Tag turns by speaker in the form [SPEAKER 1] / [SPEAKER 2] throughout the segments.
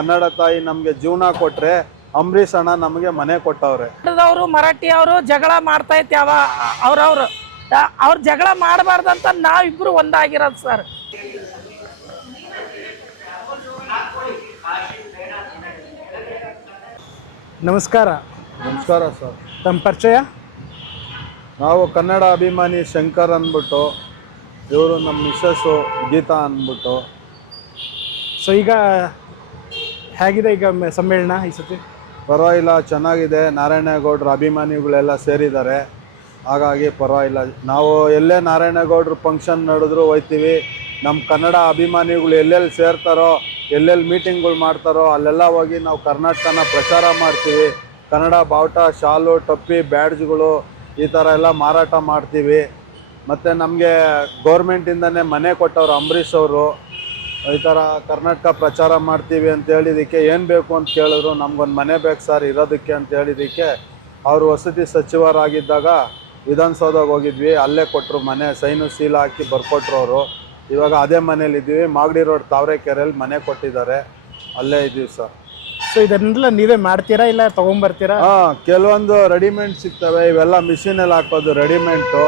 [SPEAKER 1] ಕನ್ನಡ ತಾಯಿ ನಮ್ಗೆ ಜೀವನ ಕೊಟ್ರೆ ಅಂಬರೀಷ್ ಅಣ್ಣ ನಮಗೆ ಮನೆ ಕೊಟ್ಟವ್ರೆ.
[SPEAKER 2] ಕನ್ನಡದವರು ಮರಾಠಿ ಅವರು ಜಗಳ ಮಾಡ್ತಾ ಇತ್ತು ಯಾವ ಅವ್ರವ್ರು ಅವ್ರು ಜಗಳ ಮಾಡಬಾರ್ದಂತ ನಾವಿಬ್ರು ಒಂದಾಗಿರೋದು ಸರ್.
[SPEAKER 3] ನಮಸ್ಕಾರ.
[SPEAKER 1] ನಮಸ್ಕಾರ ಸರ್.
[SPEAKER 3] ತಮ್ಮ ಪರಿಚಯ?
[SPEAKER 1] ನಾವು ಕನ್ನಡ ಅಭಿಮಾನಿ ಶಂಕರ್ ಅಂದ್ಬಿಟ್ಟು ಇವರು ನಮ್ಮ ಮಿಸ್ಸಸ್ಸು ಗೀತಾ ಅಂದ್ಬಿಟ್ಟು.
[SPEAKER 3] ಸೊ ಈಗ ಹೇಗಿದೆ ಈಗ ಸಮ್ಮೇಳನ ಈ ಸತಿ?
[SPEAKER 1] ಪರವಾಗಿಲ್ಲ, ಚೆನ್ನಾಗಿದೆ. ನಾರಾಯಣಗೌಡ್ರ ಅಭಿಮಾನಿಗಳೆಲ್ಲ ಸೇರಿದ್ದಾರೆ. ಹಾಗಾಗಿ ಪರವಾಗಿಲ್ಲ. ನಾವು ಎಲ್ಲೇ ನಾರಾಯಣಗೌಡ್ರ ಫಂಕ್ಷನ್ ನಡೆದ್ರು ಹೋಯ್ತೀವಿ. ನಮ್ಮ ಕನ್ನಡ ಅಭಿಮಾನಿಗಳು ಎಲ್ಲೆಲ್ಲಿ ಸೇರ್ತಾರೋ, ಎಲ್ಲೆಲ್ಲಿ ಮೀಟಿಂಗ್ಗಳು ಮಾಡ್ತಾರೋ, ಅಲ್ಲೆಲ್ಲ ಹೋಗಿ ನಾವು ಕರ್ನಾಟಕನ ಪ್ರಚಾರ ಮಾಡ್ತೀವಿ. ಕನ್ನಡ ಬಾವುಟ, ಶಾಲು, ಟೊಪ್ಪಿ, ಬ್ಯಾಡ್ಜ್ಗಳು ಈ ಥರ ಎಲ್ಲ ಮಾರಾಟ ಮಾಡ್ತೀವಿ. ಮತ್ತು ನಮಗೆ ಗೌರ್ಮೆಂಟಿಂದನೇ ಮನೆ ಕೊಟ್ಟವ್ರು ಅಂಬರೀಷ್ ಅವರು. ಈ ಥರ ಕರ್ನಾಟಕ ಪ್ರಚಾರ ಮಾಡ್ತೀವಿ ಅಂತ ಹೇಳಿದ್ದಕ್ಕೆ ಏನು ಬೇಕು ಅಂತ ಕೇಳಿದ್ರು ನಮ್ಗೊಂದು ಮನೆ ಬೇಕು ಸರ್ ಇರೋದಕ್ಕೆ ಅಂತ ಹೇಳಿದ್ದಕ್ಕೆ ಅವರು ವಸತಿ ಸಚಿವರಾಗಿದ್ದಾಗ ವಿಧಾನಸೌಧಕ್ಕೆ ಹೋಗಿದ್ವಿ ಅಲ್ಲೇ ಕೊಟ್ಟರು ಮನೆ ಸೈನು ಸೀಲ್ ಹಾಕಿ ಬರ್ಕೊಟ್ರು ಅವರು. ಇವಾಗ ಅದೇ ಮನೇಲಿದ್ದೀವಿ ಮಾಗಡಿ ರೋಡ್ ತಾವರೆಕೆರೆಯಲ್ಲಿ ಮನೆ ಕೊಟ್ಟಿದ್ದಾರೆ ಅಲ್ಲೇ ಇದ್ದೀವಿ ಸರ್.
[SPEAKER 3] ಸೊ ಇದನ್ನೆಲ್ಲ ನೀವೇ ಮಾಡ್ತೀರಾ ಇಲ್ಲ ತೊಗೊಂಬರ್ತೀರಾ?
[SPEAKER 1] ಹಾಂ ಕೆಲವೊಂದು ರೆಡಿಮೇಡ್ ಸಿಗ್ತವೆ ಇವೆಲ್ಲ ಮಿಷಿನಲ್ಲಿ ಹಾಕೋದು ರೆಡಿಮೇಡ್ಟು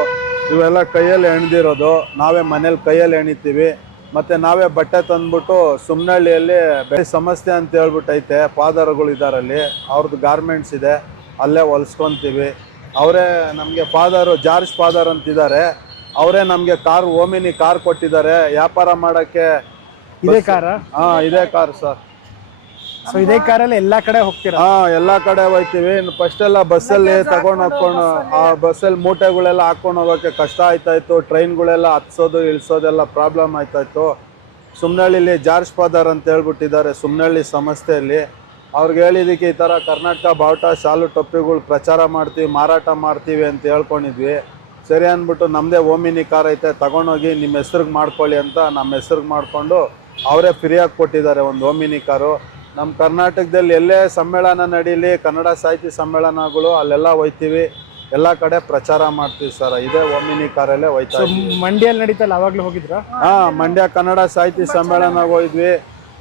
[SPEAKER 1] ಇವೆಲ್ಲ ಕೈಯಲ್ಲಿ ಹೆಣ್ದಿರೋದು ನಾವೇ ಮನೇಲಿ ಕೈಯಲ್ಲಿ ಎಣಿತೀವಿ. ಮತ್ತು ನಾವೇ ಬಟ್ಟೆ ತಂದ್ಬಿಟ್ಟು ಸುಮ್ನಹಳ್ಳಿಯಲ್ಲಿ ಬೆಳೆ ಸಮಸ್ಯೆ ಅಂತ ಹೇಳ್ಬಿಟ್ಟು ಐತೆ ಫಾದರ್ಗಳು ಇದ್ದಾರಲ್ಲಿ ಅವ್ರದ್ದು ಗಾರ್ಮೆಂಟ್ಸ್ ಇದೆ ಅಲ್ಲೇ ಹೊಲ್ಸ್ಕೊತೀವಿ. ಅವರೇ ನಮಗೆ ಫಾದರು ಜಾರ್ಜ್ ಫಾದರ್ ಅಂತಿದ್ದಾರೆ. ಅವರೇ ನಮಗೆ ಕಾರ್ ಓಮಿನಿ ಕಾರ್ ಕೊಟ್ಟಿದ್ದಾರೆ. ವ್ಯಾಪಾರ ಮಾಡೋಕ್ಕೆ
[SPEAKER 3] ಇದೇ ಕಾರ?
[SPEAKER 1] ಹಾಂ ಇದೇ ಕಾರ್ ಸರ್.
[SPEAKER 3] ಸೊ ಇದೇ ಕಾರಲ್ಲಿ ಎಲ್ಲಾ ಕಡೆ ಹೋಗ್ತೀರಾ?
[SPEAKER 1] ಹಾ ಎಲ್ಲಾ ಕಡೆ ಹೋಗ್ತೀವಿ. ಫಸ್ಟ್ ಎಲ್ಲ ಬಸ್ಸಲ್ಲಿ ತಗೊಂಡ್ ಹೋಗ್ಕೊಂಡು ಆ ಬಸ್ಸಲ್ಲಿ? ಮೂಟೆಗಳೆಲ್ಲ ಹಾಕೊಂಡು ಹೋಗೋಕೆ ಕಷ್ಟ ಆಯ್ತಾ ಇತ್ತು ಟ್ರೈನ್ಗಳೆಲ್ಲ ಹತ್ಸೋದು ಇಳಿಸೋದೆಲ್ಲ ಪ್ರಾಬ್ಲಮ್ ಆಯ್ತಾ ಇತ್ತು ಸುಮ್ನಹಳ್ಳಿಲಿ ಜಾರ್ಜ್ ಫಾದರ್ ಅಂತ ಹೇಳ್ಬಿಟ್ಟಿದ್ದಾರೆ ಸುಮ್ನಹಳ್ಳಿ ಸಂಸ್ಥೆಯಲ್ಲಿ. ಅವ್ರಿಗೆ ಹೇಳಿದಕ್ಕೆ ಈ ಥರ ಕರ್ನಾಟಕ ಬಾವುಟ ಶಾಲು ಟೊಪ್ಪಿಗಳು ಪ್ರಚಾರ ಮಾಡ್ತೀವಿ ಮಾರಾಟ ಮಾಡ್ತೀವಿ ಅಂತ ಹೇಳ್ಕೊಂಡಿದ್ವಿ. ಸರಿ ಅಂದ್ಬಿಟ್ಟು ನಮ್ಮದೇ ಓಮಿನಿ ಕಾರ್ ಐತೆ ತಗೊಂಡೋಗಿ ನಿಮ್ಮ ಹೆಸ್ರಿಗೆ ಮಾಡ್ಕೊಳ್ಳಿ ಅಂತ ನಮ್ಮ ಹೆಸ್ರಿಗೆ ಮಾಡಿಕೊಂಡು ಅವರೇ ಫ್ರೀಯಾಗಿ ಕೊಟ್ಟಿದ್ದಾರೆ ಒಂದು ಓಮಿನಿ ಕಾರು. ನಮ್ಮ ಕರ್ನಾಟಕದಲ್ಲಿ ಎಲ್ಲೇ ಸಮ್ಮೇಳನ ನಡೀಲಿ ಕನ್ನಡ ಸಾಹಿತ್ಯ ಸಮ್ಮೇಳನಗಳು ಅಲ್ಲೆಲ್ಲ ಹೋಯ್ತೀವಿ. ಎಲ್ಲ ಕಡೆ ಪ್ರಚಾರ ಮಾಡ್ತೀವಿ ಸರ್. ಇದೇ ಓಮಿನಿ ಕಾರಲ್ಲೇ ಹೋಯ್ತಾ.
[SPEAKER 3] ಮಂಡ್ಯಲ್ಲಿ ನಡೀತಲ್ಲ ಅವಾಗಲೂ ಹೋಗಿದ್ರ?
[SPEAKER 1] ಹಾ ಮಂಡ್ಯ ಕನ್ನಡ ಸಾಹಿತ್ಯ ಸಮ್ಮೇಳನಕ್ಕೆ ಹೋದ್ವಿ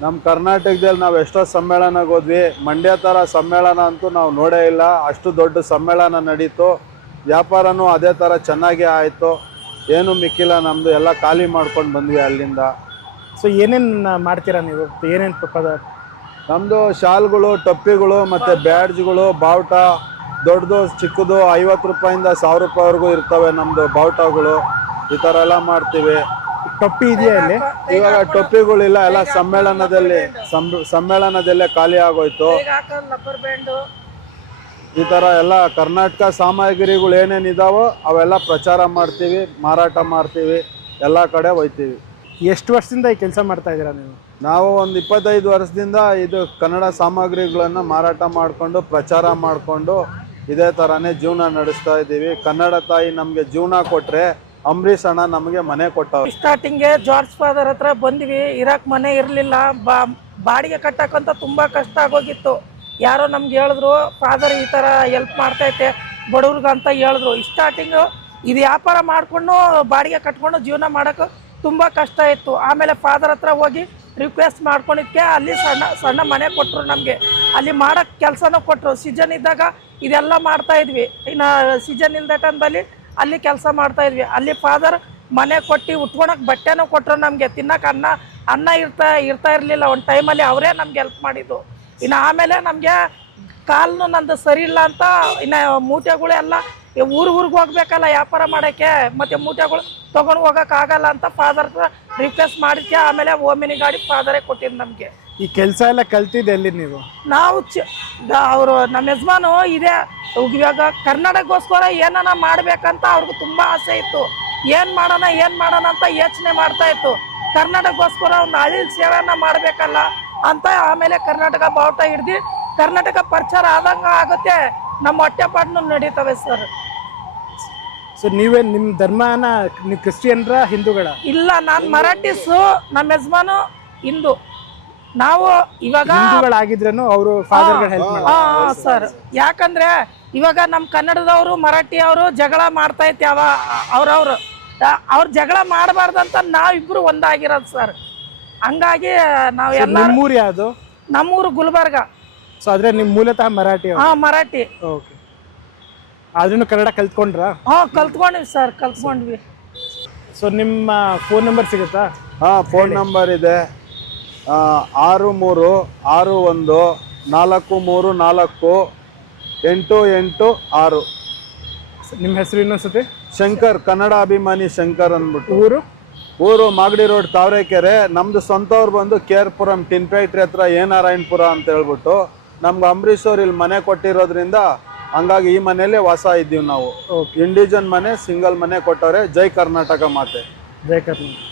[SPEAKER 1] ನಮ್ಮ ಕರ್ನಾಟಕದಲ್ಲಿ ನಾವು ಎಷ್ಟೋ ಸಮ್ಮೇಳನಕ್ಕೆ ಹೋದ್ವಿ. ಮಂಡ್ಯ ಥರ ಸಮ್ಮೇಳನ ಅಂತೂ ನಾವು ನೋಡೇ ಇಲ್ಲ. ಅಷ್ಟು ದೊಡ್ಡ ಸಮ್ಮೇಳನ ನಡೀತು. ವ್ಯಾಪಾರನೂ ಅದೇ ಥರ ಚೆನ್ನಾಗೇ ಆಯಿತು. ಏನು ಮಿಕ್ಕಿಲ್ಲ ನಮ್ಮದು ಎಲ್ಲ ಖಾಲಿ ಮಾಡ್ಕೊಂಡು ಬಂದ್ವಿ ಅಲ್ಲಿಂದ.
[SPEAKER 3] ಸೊ ಏನೇನು ಮಾಡ್ತೀರಾ ನೀವು? ಏನೇನು ಪದ
[SPEAKER 1] ನಮ್ಮದು ಶಾಲ್ಗಳು ಟೊಪ್ಪಿಗಳು ಮತ್ತು ಬ್ಯಾಡ್ಜ್ಗಳು ಬಾವುಟ ದೊಡ್ಡದು ಚಿಕ್ಕದು ಐವತ್ತು ರೂಪಾಯಿಂದ ಸಾವಿರ ರೂಪಾಯಿವರೆಗೂ ಇರ್ತವೆ ನಮ್ಮದು ಬಾವುಟಗಳು. ಈ ಥರ ಎಲ್ಲ ಮಾಡ್ತೀವಿ.
[SPEAKER 3] ಟೊಪ್ಪಿ ಇದೆಯಾ ಇಲ್ಲಿ?
[SPEAKER 1] ಇವಾಗ ಟೊಪ್ಪಿಗಳಿಲ್ಲ ಎಲ್ಲ ಸಮ್ಮೇಳನದಲ್ಲಿ ಸಮ್- ಸಮ್ಮೇಳನದಲ್ಲೇ ಖಾಲಿ ಆಗೋಯ್ತು. ಈ ಥರ ಎಲ್ಲ ಕರ್ನಾಟಕ ಸಾಮಗ್ರಿಗಳು ಏನೇನು ಇದಾವೋ ಅವೆಲ್ಲ ಪ್ರಚಾರ ಮಾಡ್ತೀವಿ ಮಾರಾಟ ಮಾಡ್ತೀವಿ ಎಲ್ಲ ಕಡೆ ಹೋಯ್ತೀವಿ.
[SPEAKER 3] ಎಷ್ಟು ವರ್ಷದಿಂದ ಈ ಕೆಲಸ ಮಾಡ್ತಾ ಇದ್ದೀರಾ ನೀವು?
[SPEAKER 1] ನಾವು ಒಂದು ಇಪ್ಪತ್ತೈದು ವರ್ಷದಿಂದ ಇದು ಕನ್ನಡ ಸಾಮಗ್ರಿಗಳನ್ನು ಮಾರಾಟ ಮಾಡಿಕೊಂಡು ಪ್ರಚಾರ ಮಾಡಿಕೊಂಡು ಇದೇ ಥರನೇ ಜೀವನ ನಡೆಸ್ತಾ ಇದ್ದೀವಿ. ಕನ್ನಡ ತಾಯಿ ನಮಗೆ ಜೀವನ ಕೊಟ್ಟರೆ ಅಂಬರೀಷ್ ಅಣ್ಣ ನಮಗೆ ಮನೆ ಕೊಟ್ಟವ್ರು.
[SPEAKER 2] ಸ್ಟಾರ್ಟಿಂಗ್ಗೆ ಜಾರ್ಜ್ ಫಾದರ್ ಹತ್ರ ಬಂದ್ವಿ. ಇರಾಕ್ ಮನೆ ಇರಲಿಲ್ಲ. ಬಾ ಬಾಡಿಗೆ ಕಟ್ಟಕ್ಕಂತ ತುಂಬ ಕಷ್ಟ ಆಗೋಗಿತ್ತು. ಯಾರೋ ನಮ್ಗೆ ಹೇಳಿದ್ರು ಫಾದರ್ ಈ ಥರ ಹೆಲ್ಪ್ ಮಾಡ್ತೈತೆ ಬಡವ್ರಿಗಂತ ಹೇಳಿದ್ರು. ಸ್ಟಾರ್ಟಿಂಗು ಇದು ವ್ಯಾಪಾರ ಮಾಡಿಕೊಂಡು ಬಾಡಿಗೆ ಕಟ್ಕೊಂಡು ಜೀವನ ಮಾಡೋಕೆ ತುಂಬ ಕಷ್ಟ ಇತ್ತು. ಆಮೇಲೆ ಫಾದರ್ ಹತ್ರ ಹೋಗಿ ರಿಕ್ವೆಸ್ಟ್ ಮಾಡ್ಕೊಂಡಿದ್ದಕ್ಕೆ ಅಲ್ಲಿ ಸಣ್ಣ ಸಣ್ಣ ಮನೆ ಕೊಟ್ಟರು ನಮಗೆ. ಅಲ್ಲಿ ಮಾಡೋಕ್ಕೆ ಕೆಲಸನೂ ಕೊಟ್ಟರು ಸೀಸನ್ ಇದ್ದಾಗ ಇದೆಲ್ಲ ಮಾಡ್ತಾ ಇದ್ವಿ. ಇನ್ನು ಸೀಜನ್ ಇಲ್ಲದ ಟೈಮ್ದಲ್ಲಿ ಅಲ್ಲಿ ಕೆಲಸ ಮಾಡ್ತಾ ಇದ್ವಿ. ಅಲ್ಲಿ ಫಾದರ್ ಮನೆ ಕೊಟ್ಟು ಉಟ್ಕೊಳಕ್ಕೆ ಬಟ್ಟೆನೂ ಕೊಟ್ಟರು ನಮಗೆ. ತಿನ್ನೋಕೆ ಅನ್ನ ಅನ್ನ ಇರ್ತಾ ಇರ್ತಾ ಇರಲಿಲ್ಲ. ಒಂದು ಟೈಮಲ್ಲಿ ಅವರೇ ನಮ್ಗೆ ಹೆಲ್ಪ್ ಮಾಡಿದ್ದು. ಇನ್ನು ಆಮೇಲೆ ನಮಗೆ ಕಾಲು ನಂದು ಸರಿ ಇಲ್ಲ ಅಂತ ಇನ್ನು ಮೂಟೆಗಳೆಲ್ಲ ಊರು ಊರಿಗೆ ಹೋಗ್ಬೇಕಲ್ಲ ವ್ಯಾಪಾರ ಮಾಡೋಕ್ಕೆ. ಮತ್ತು ಮೂಟೆಗಳು ತೊಗೊಂಡು ಹೋಗೋಕ್ಕಾಗಲ್ಲ ಅಂತ ಫಾದರ್ ರಿಕ್ವೆಸ್ಟ್ ಮಾಡಿದ್ಕೆ ಆಮೇಲೆ ಓಮಿನಿ ಗಾಡಿ ಫಾದರೇ ಕೊಟ್ಟಿದ್ದು ನಮಗೆ.
[SPEAKER 3] ಈ ಕೆಲಸ ಎಲ್ಲ ಕಲ್ತಿದ್ದೆ ಎಲ್ಲಿ ನೀವು?
[SPEAKER 2] ನಾವು ಚ ಅವರು ನಮ್ಮ ಯಜಮಾನು ಇದೆ. ಇವಾಗ ಕನ್ನಡಕ್ಕೋಸ್ಕರ ಏನನ ಮಾಡ್ಬೇಕಂತ ಅವ್ರಿಗೆ ತುಂಬಾ ಆಸೆ ಇತ್ತು. ಏನ್ ಮಾಡೋಣ ಏನ್ ಮಾಡೋಣ ಅಂತ ಯೋಚನೆ ಮಾಡ್ತಾ ಇತ್ತು. ಕರ್ನಾಟಕಗೋಸ್ಕರ ಒಂದು ಅಳಿಲ್ ಸೇವೆಯನ್ನ ಮಾಡ್ಬೇಕಲ್ಲ ಅಂತ ಆಮೇಲೆ ಕರ್ನಾಟಕ ಬಾವುಟ ಹಿಡ್ದು ಕರ್ನಾಟಕ ಪ್ರಚಾರ ಆದಂಗ ಆಗುತ್ತೆ. ನಮ್ಮ ಹೊಟ್ಟೆಪಾಟ್ನು ನಡೀತವೆ ಸರ್
[SPEAKER 3] ಸೊ ನೀವೇ ನಿಮ್ಮ ಧರ್ಮನ ನೀವು ಕ್ರಿಶ್ಚಿಯನ್ರ ಹಿಂದೂಗಳ?
[SPEAKER 2] ಇಲ್ಲ ನಾನು ಮರಾಠಿಸು ನಮ್ಮ ಯಜಮಾನು ಹಿಂದೂ. ನಾವು ಇವಾಗ
[SPEAKER 3] ಅವರು ಫಾದರ್ಗಳು ಹೆಲ್ಪ್
[SPEAKER 2] ಹಾ ಸರ್. ಯಾಕಂದ್ರೆ ಇವಾಗ ನಮ್ಮ ಕನ್ನಡದವರು ಮರಾಠಿ ಅವರು ಜಗಳ ಮಾಡ್ತಾ ಇತ್ತು ಯಾವ ಅವ್ರವ್ರು ಅವ್ರ ಜಗಳ ಮಾಡಬಾರ್ದಂತ ನಾವಿಬ್ರು ಒಂದಾಗಿರೋದು ಸರ್. ಹಂಗಾಗಿ ನಾವು ಎಲ್ಲ
[SPEAKER 3] ನಿಮ್ಮೂರು ಯಾವುದು?
[SPEAKER 2] ನಮ್ಮೂರು ಗುಲ್ಬರ್ಗ.
[SPEAKER 3] ಸೊ ಆದರೆ ನಿಮ್ಮ ಮೂಲತಃ ಮರಾಠಿ
[SPEAKER 2] ಹಾ ಮರಾಠಿ.
[SPEAKER 3] ಓಕೆ ಆದ್ರೂ ಕನ್ನಡ ಕಲ್ತ್ಕೊಂಡ್ರ?
[SPEAKER 2] ಹಾ ಕಲ್ತ್ಕೊಂಡ್ವಿ ಸರ್ ಕಲ್ತ್ಕೊಂಡ್ವಿ.
[SPEAKER 3] ಸೊ ನಿಮ್ಮ ಫೋನ್ ನಂಬರ್ ಸಿಗುತ್ತಾ?
[SPEAKER 1] ಹಾಂ ಫೋನ್ ನಂಬರ್ ಇದೆ. ಆ, ಆರು ಮೂರು ಆರು ಒಂದು ನಾಲ್ಕು ಮೂರು ನಾಲ್ಕು ಎಂಟು ಎಂಟು ಆರು.
[SPEAKER 3] ನಿಮ್ಮ ಹೆಸರು ಇನ್ನೊಂದ್ಸತಿ?
[SPEAKER 1] ಶಂಕರ್ ಕನ್ನಡ ಅಭಿಮಾನಿ ಶಂಕರ್ ಅಂದ್ಬಿಟ್ಟು.
[SPEAKER 3] ಊರು?
[SPEAKER 1] ಊರು ಮಾಗಡಿ ರೋಡ್ ತಾವರೆಕೆರೆ. ನಮ್ದು ಸ್ವಂತವ್ರು ಬಂದು ಕೇರ್ಪುರಂ ಟಿನ್ ಫ್ಯಾಕ್ಟ್ರಿ ಹತ್ರ ಎ ನಾರಾಯಣಪುರ ಅಂತ ಹೇಳ್ಬಿಟ್ಟು. ನಮ್ಗೆ ಅಂಬರೀಶ್ ಅವ್ರು ಇಲ್ಲಿ ಮನೆ ಕೊಟ್ಟಿರೋದ್ರಿಂದ ಹಂಗಾಗಿ ಈ ಮನೆಯಲ್ಲೇ ವಾಸ ಇದ್ದೀವಿ ನಾವು. ಇಂಡಿಜನ್ ಮನೆ ಸಿಂಗಲ್ ಮನೆ ಕೊಟ್ಟವ್ರೆ ಜೈ ಕರ್ನಾಟಕ ಮಾತೆ.
[SPEAKER 3] ಜೈ ಕರ್ನಾಟಕ.